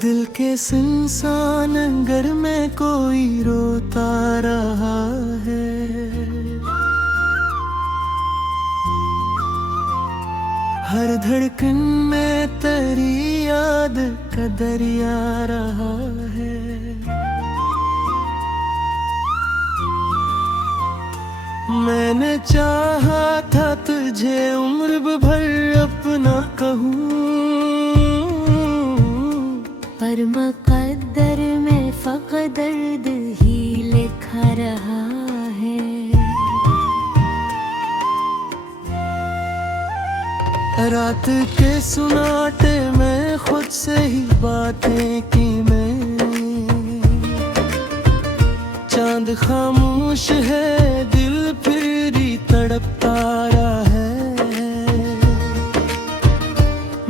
दिल के सुनसान घर में कोई रोता रहा है। हर धड़कन में तेरी याद का दरिया रहा है। मैंने चाहा था तुझे उम्र भर अपना कहूँ, पर मुक़द्दर में फ़क़्त दर्द ही लिखा रहा है। रात के सुनाटे में खुद से ही बातें की मैंने। चांद खामोश है, दिल फिर ही तड़पता रहा है।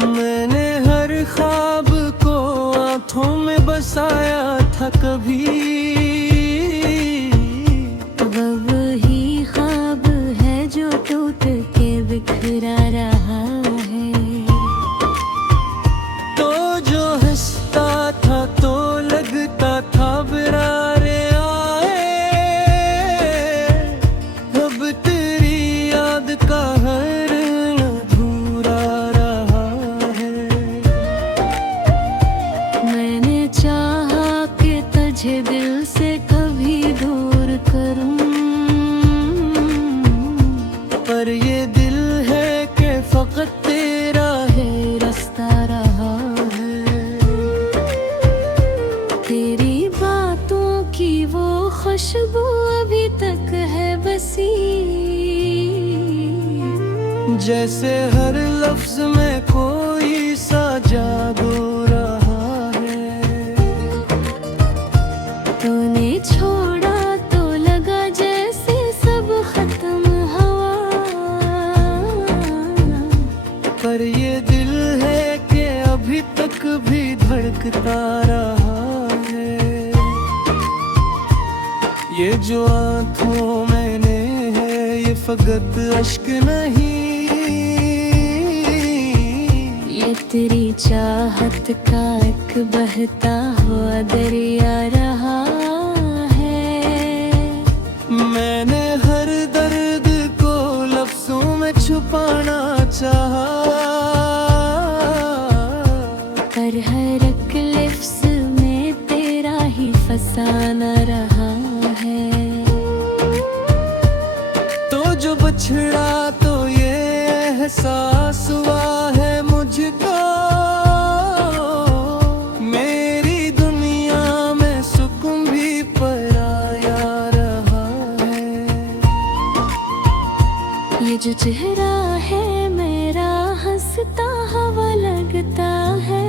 मैंने हर ख्वाब को आँखों में बसाया था कभी, वही ख्वाब है जो टूट के बिखरा रहा है। तो जो हंसता था तो लगता था बिरारे आए। अब तेरी याद का हर अधूरा रहा है। मैंने चाहा कि तुझे दिल से कभी दूर करूं, पर ये दिल है कि फकत तेरा है रास्ता रहा है। तेरी बातों की वो खुशबू अभी तक है बसी, जैसे हर लफ्ज में कोई सा जादू रहा है। तूने छोड़ा तो लगा जैसे सब खत्म हुआ, पर ये दिल है कि अभी तक भी धड़कता रहा है। ये जो आँखों मैंने है ये फकत अश्क नहीं, ये तेरी चाहत का एक बहता हुआ दरिया रहा है। मैंने हर दर्द को लफ्जों में छुपाना चाहा, पर हर एक लिफ्स में तेरा ही फसाना रहा है। तो जो बछड़ा तो ये एहसास हुआ है मुझको, मेरी दुनिया में सुकून भी पराया रहा है। ये जो चेहरा है मेरा हंसता हवा लगता है।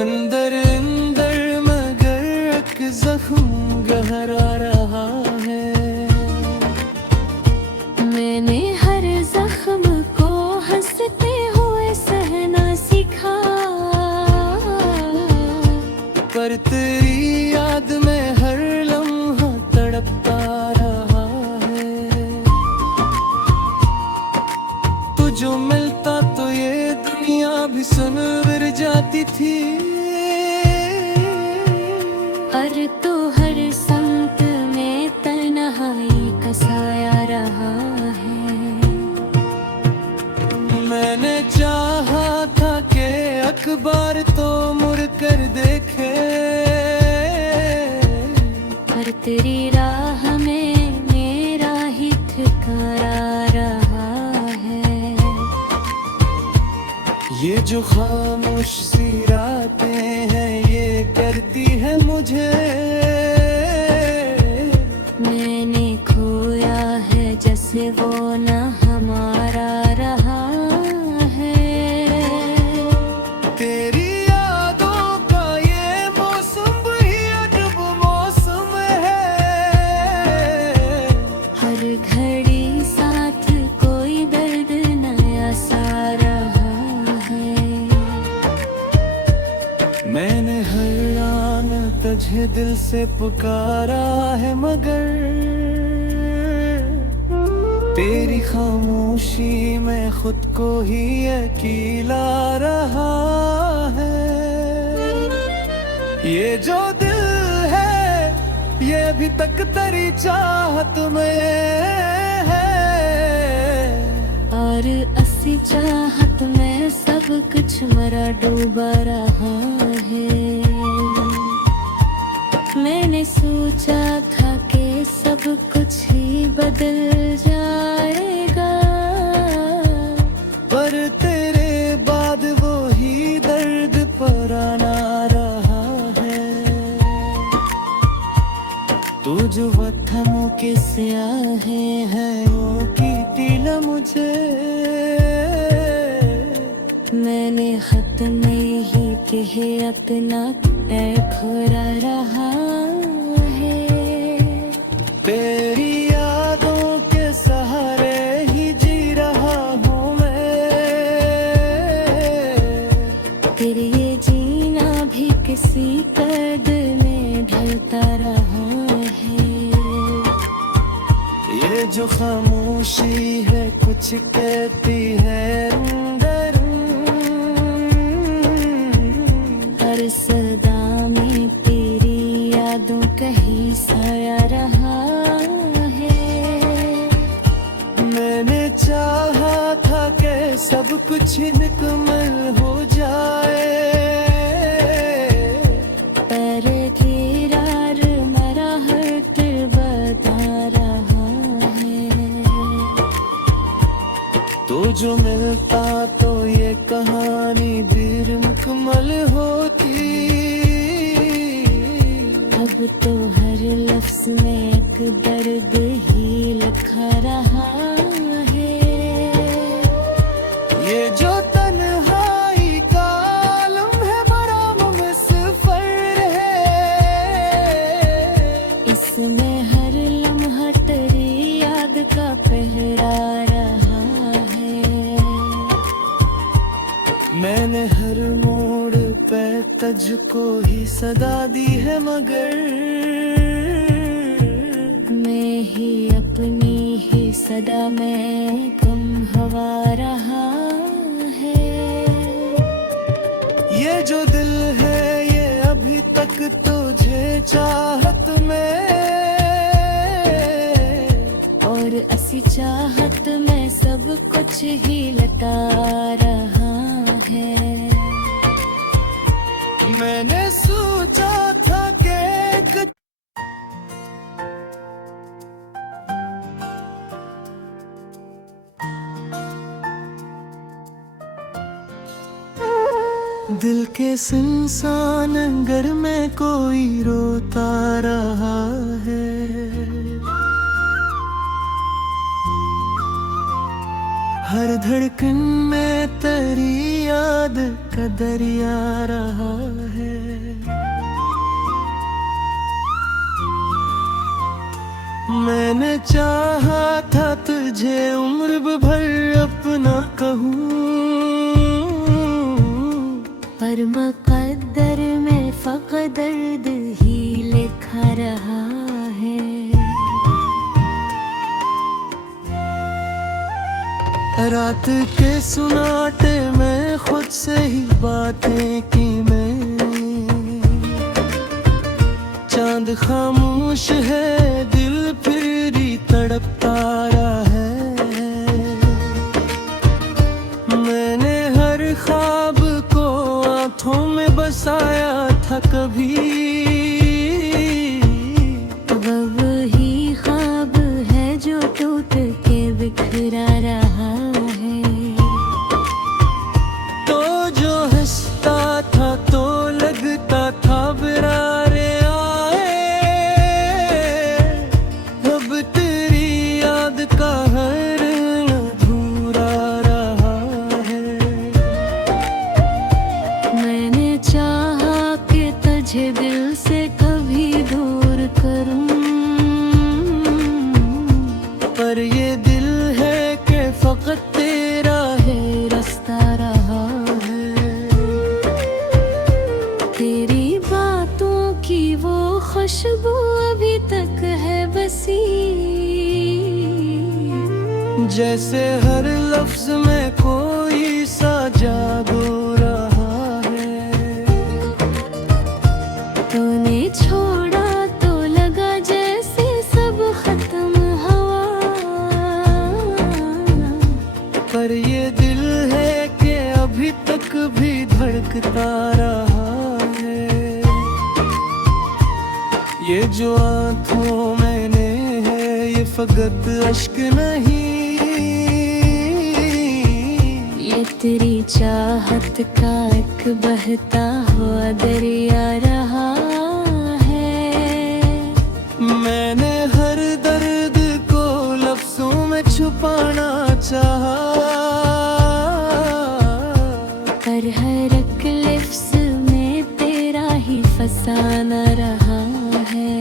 अंदर अंदर मगर एक जख्म गहरा रहा है। मैंने हर जख्म को हंसते हुए सहना सीखा, पर तेरी याद में हर लम्हा तड़पता रहा है। तू जो मिलता तो ये दुनिया भी सुनवर जाती थी, और तो हर संत में तन्हाई का साया रहा है। मैंने चाहा था कि अखबार तो मुड़ कर देखे, पर तेरी राह में मेरा ही ठिकाना रहा है। ये जो खामोश सी रातें हैं ये करती है मुझे। मैंने खोया है जैसे वो ना हमारा रहा है। तेरी यादों का ये मौसम भी अजब मौसम है। हर घड़ी साथ कोई दर्द नया सा रहा है। मैंने हैरान तुझे दिल से पुकारा है मगर तेरी खामोशी में खुद को ही अकेला रहा है। ये जो दिल है ये अभी तक तेरी चाहत में है, और असी चाहत में सब कुछ मरा डूबा रहा है। मैंने सोचा था कि सब कुछ ही बदल जाएगा, पर तेरे बाद वो ही दर्द पुराना रहा है। तू जो वतनों के स्याहे हैं वो की दिल मुझे, मैंने खत में ही कहे अपना ठुरा रहा है। तेरी यादों के सहारे ही जी रहा हूँ मैं, फिर ये जीना भी किसी कद में ढलता रहा है। ये जो खामोशी है कुछ कहती है अंदर, हर सदा में तेरी यादों कहीं साया रहा है। मैंने चाहा था कि सब कुछ निकम्मल हो जाए, पर किरार मरा हर्ट बता रहा है। तो जो मिलता तो ये कहानी भी मुकम्मल होती। अब तो हर लफ्ज में एक दर्द ही लिखा रहा है। ये जो तन्हाई का आलम है बड़ा मुसफ़र है, इसमें हर लम्हा तेरी याद का पहरा रहा है। मैंने हर मोड़ पे तुझको ही सदा दी है, मगर मैं ही अपनी ही सदा में कम हवा रहा है। ये जो दिल है ये अभी तक तुझे चाहत में, और असी चाहत में सब कुछ ही लटा रहा है। मैंने सोचा था कि दिल के सुनसान घर में कोई रोता रहा है। हर धड़कन में तेरी याद का दरिया रहा है। मैंने चाहा था तुझे उम्र भर अपना कहूँ, पर मुक़द्दर में फ़क़्त दर्द ही लिखा रहा है। रात के सुनाटे में खुद से ही बातें की मैंने, चांद खामोश है दिल फिर ही तड़पता रहा है। मैंने हर ख्वाब को आँखों में बसाया था कभी, अब ही ख्वाब है जो टूट के बिखरा रहा है। तो जो हंसता था तो लगता था बिरारे आए, अब तेरी याद का हर अधूरा रहा है। मैंने चाहा कि तुझे दिल से कभी दूर करूं, पर ये दिल है कि फकत तेरा है रास्ता रहा है। तेरी बातों की वो खुशबू अभी तक है बसी, जैसे हर लफ्ज में कोई सा जादू रहा है। तूने छोड़ा तो लगा जैसे सब खत्म हवा, पर ये दिल है कि अभी तक भी धड़कता रहा है। ये जो आँखों मैंने है ये फकत अश्क नहीं, ये तेरी चाहत का एक बहता हुआ दरिया रहा है। मैंने हर दर्द को लफ्जों में छुपाना चाहा, पर हर एक लिफ्स में तेरा ही फसाना रहा है।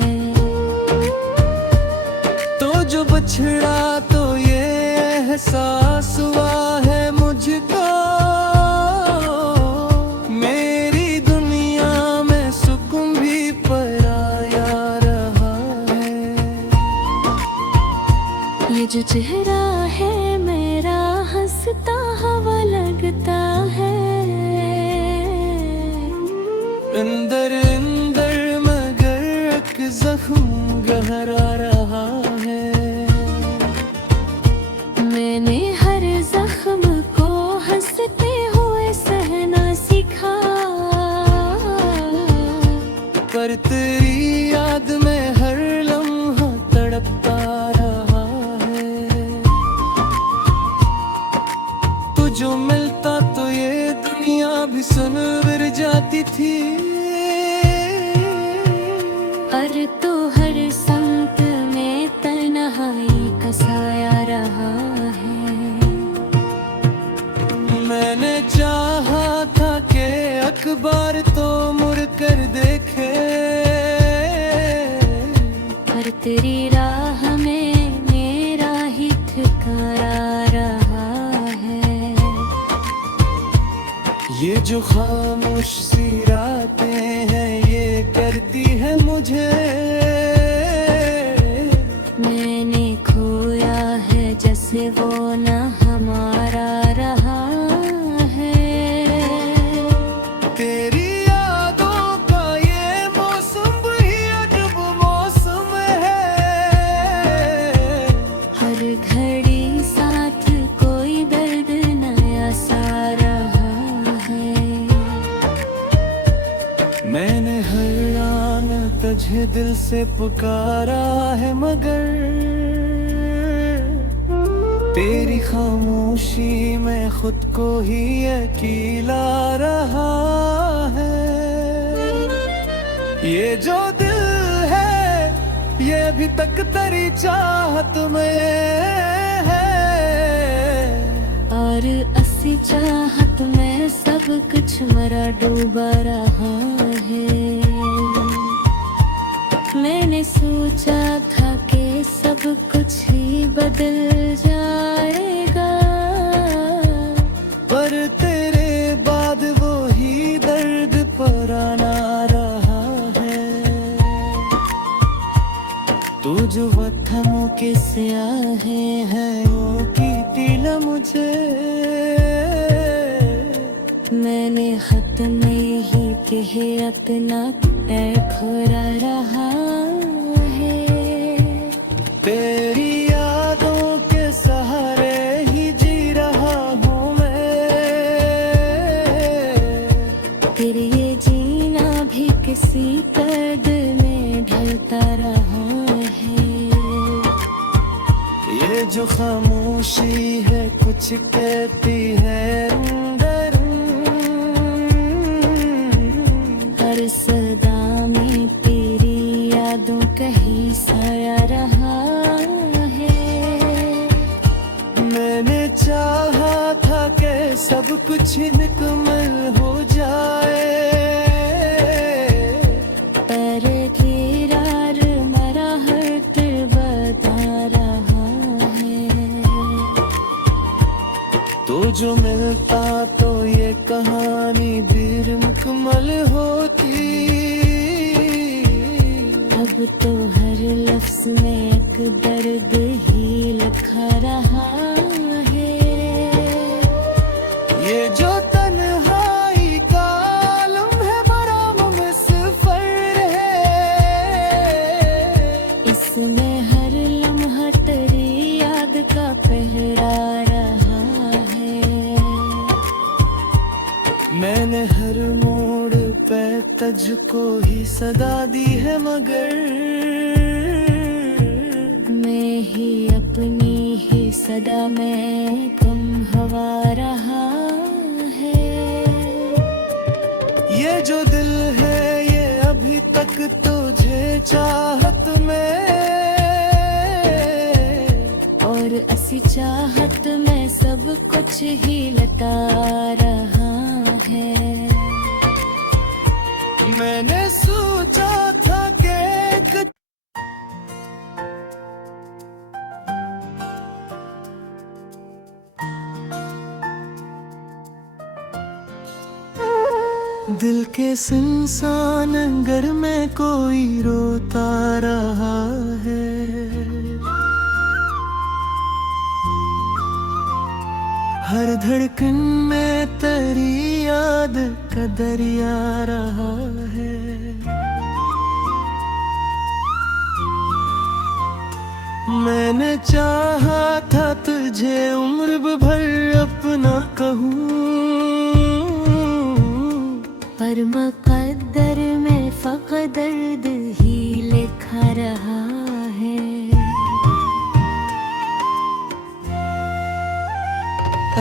तो जो बछड़ा तो ये एहसास हुआ है मुझको, मेरी दुनिया में सुकून भी पराया रहा है। ये जो चेहरा है मेरा हंसता हवा लगता है। अंदर अंदर मगर एक जख्म गहरा रहा है। मैंने हर जख्म को हंसते हुए सहना सीखा, पर तेरी याद में हर लम्हा तड़पता रहा है। तू जो मिलता तो ये दुनिया भी सुनवर जाती थी, और तो हर संत में तन्हाई का साया रहा है। मैंने चाहा था कि अखबार तो मुड़ कर देखे, पर तेरी राह में मेरा ही ठिकाना रहा है। ये जो खामोश सी रातें हैं ये करती है मुझे, मैंने खोया है जैसे वो ना हमारा रहा है। तेरी यादों का ये मौसम भी अजब मौसम है। हर घड़ी साथ कोई दर्द नया सा रहा है। मैंने हैरान तुझे दिल से पुकारा है मगर तेरी खामोशी में खुद को ही अकेला रहा है। ये जो दिल है ये अभी तक तेरी चाहत में है, और अस्सी चाहत में सब कुछ मरा डूबा रहा है। मैंने सोचा था कि सब कुछ ही बदल जाएगा, पर तेरे बाद वो ही दर्द पुराना रहा है। तू जो वतनों के स्याहें हैं वो की दिल मुझे, मैंने खत में ही कह अपना खोरा रहा है। तेरी यादों के सहारे ही जी रहा हूँ मैं, फिर ये जीना भी किसी कद में ढलता रहा है। ये जो खामोशी है कुछ कहती है अंदर, हर सदा में तेरी यादों का ही साया रहा है। मैंने चाहा था कि सब कुछ निकम्मल हो जाए, पर गिरार मरा हर दिल बता रहा है। तो जो मिलता तो ये कहानी भी मुकम्मल होती, अब तो हर लफ्ज में एक दर्द ही लिखा रहा है। ये जो तन्हाई का लम्हा भरा मुसफ़र है, इसमें हर लम्हा तेरी याद का पहरा रहा है। मैंने हर मोड़ पे तुझको ही सदा दी है, मगर मैं ही अपनी ही सदा में कम हवा रहा है। ये जो दिल है ये अभी तक तुझे चाहत में, और असी चाहत में सब कुछ ही लटा रहा है। मैंने सोचा था कि दिल के सुनसान घर में कोई रोता रहा है। हर धड़कन में तेरी याद का दरिया रहा है। मैंने चाहा था तुझे उम्र भर अपना कहूँ, पर मुक़द्दर में फ़क़्त दर्द ही लिखा रहा है।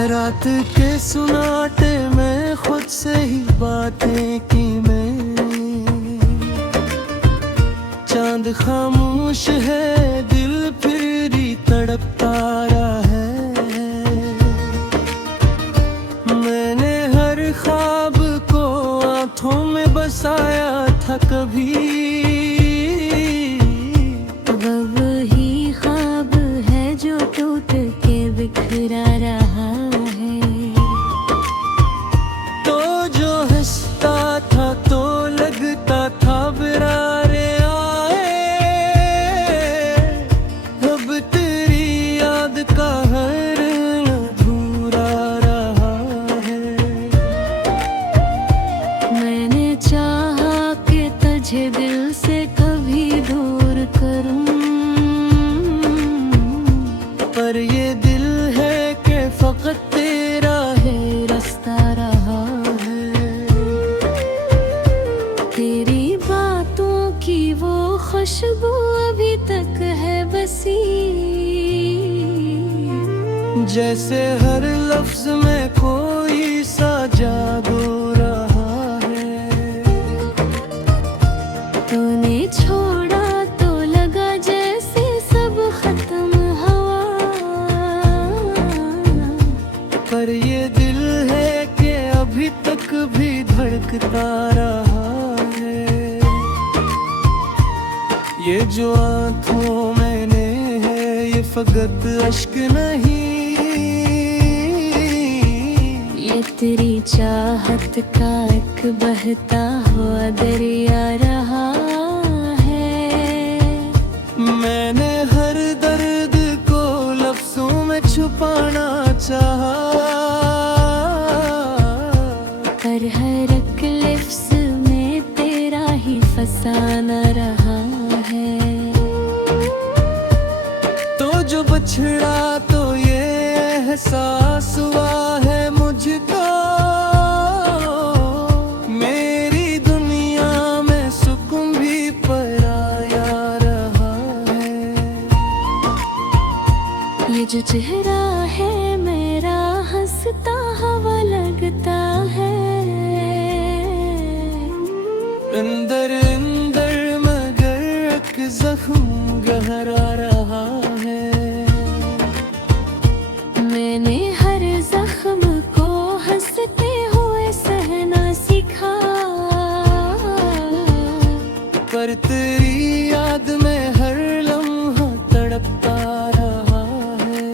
रात के सुनाटे में खुद से ही बातें की मैंने, चांद खामोश है दिल फिर भी तड़पता रहा है। मैंने हर ख्वाब को आँखों में बसाया था कभी, वही ख्वाब है जो टूट के बिखरा रहा है। तो जो हंसता था तो लगता था बिरारे आए, अब तेरी याद का हर अधूरा रहा है। मैंने चाहा कि तुझे दिल से कभी दूर करूं, पर ये दिल है कि फकत तेरा है रास्ता रहा है। तेरी बातों की वो खुशबू अभी तक है बसी, जैसे हर लफ्ज में कोई सा जादू रहा है। तूने छोड़ा तो लगा जैसे सब खत्म हुआ, पर ये दिल है कि अभी तक भी धड़कता रहा है। ये जो आँखों मैंने है ये फकत अश्क नहीं, ये तेरी चाहत का एक बहता हुआ दरिया रहा है। मैंने हर दर्द को लफ्जों में छुपाना चाहा, पर हर एक लफ्ज़ में तेरा ही फसाना रहा है। तो जो बछड़ा तो ये एहसास हुआ है मुझको, मेरी दुनिया में सुकून भी पराया रहा है। ये जो चेहरा है मेरा हंसता हवा लगता है, अंदर अंदर मगर एक जख्म गहरा रहा है। मैंने हर जख्म को हंसते हुए सहना सीखा, पर तेरी याद में हर लम्हा तड़पता रहा है।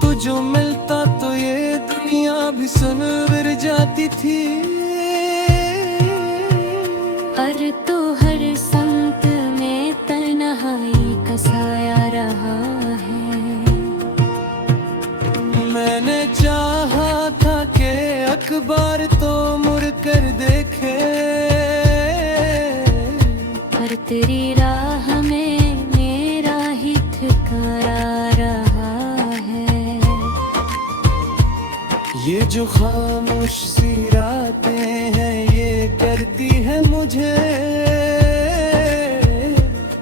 तू जो मिलता तो ये दुनिया भी सुनवर जाती थी, और तो हर संत में तन्हाई का साया रहा है। मैंने चाहा था कि अखबार तो मुड़ कर देखे, पर तेरी राह में मेरा ही ठिकाना रहा है। ये जो खामोश सी रातें हैं ये करती है मुझे,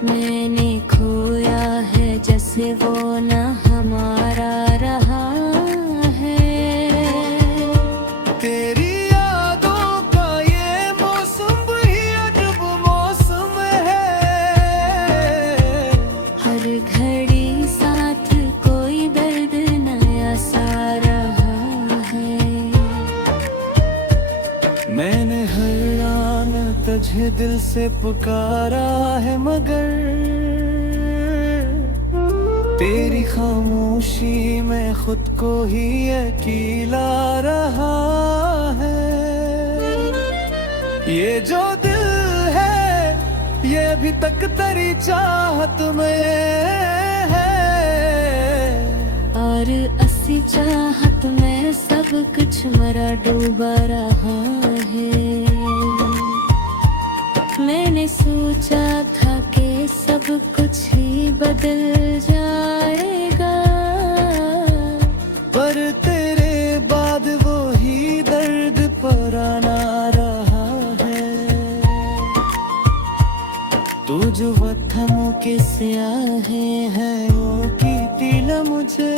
मैंने खोया है जैसे वो न हमारा रहा है। तेरी यादों का ये मौसम ही अजब मौसम है। हर घड़ी साथ कोई दर्द नया सा रहा है। मैंने हैरान तुझे दिल से पुकारा है मगर तेरी खामोशी में खुद को ही अकेला रहा है। ये जो दिल है ये अभी तक तेरी चाहत में है, और अस्सी चाहत में सब कुछ मरा डूबा रहा है। मैंने सोचा था कि सब कुछ ही बदल जाएगा, पर तेरे बाद वो ही दर्द पुराना रहा है। तू जो वतनों के स्याहे हैं वो कीती न मुझे,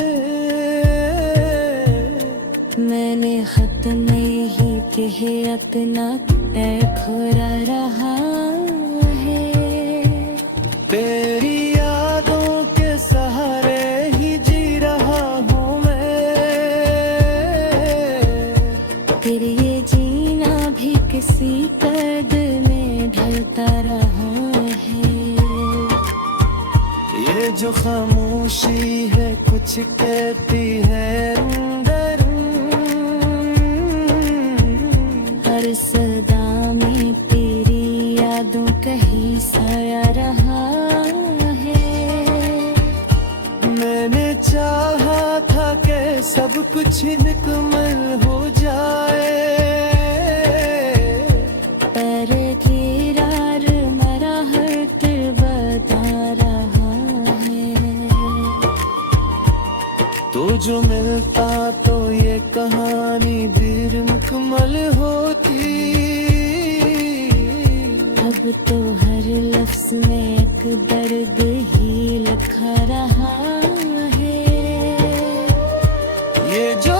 मैंने खत में ही कहे अपना खोरा रहा है। तेरी यादों के सहारे ही जी रहा हूँ मैं, फिर ये जीना भी किसी कद में ढलता रहा है। ये जो खामोशी है कुछ कहती है अंदर, हर सदा में तेरी यादों का ही साया रहा है। मैंने चाहा था कि सब कुछ निकम्मल हो जाए, पर गिरार मरा हर दिल बता रहा है। तो जो मिलता तो ये कहानी भी मुकम्मल होती। अब तो हर लफ्ज में एक दर्द ही लिखा रहा है। ये जो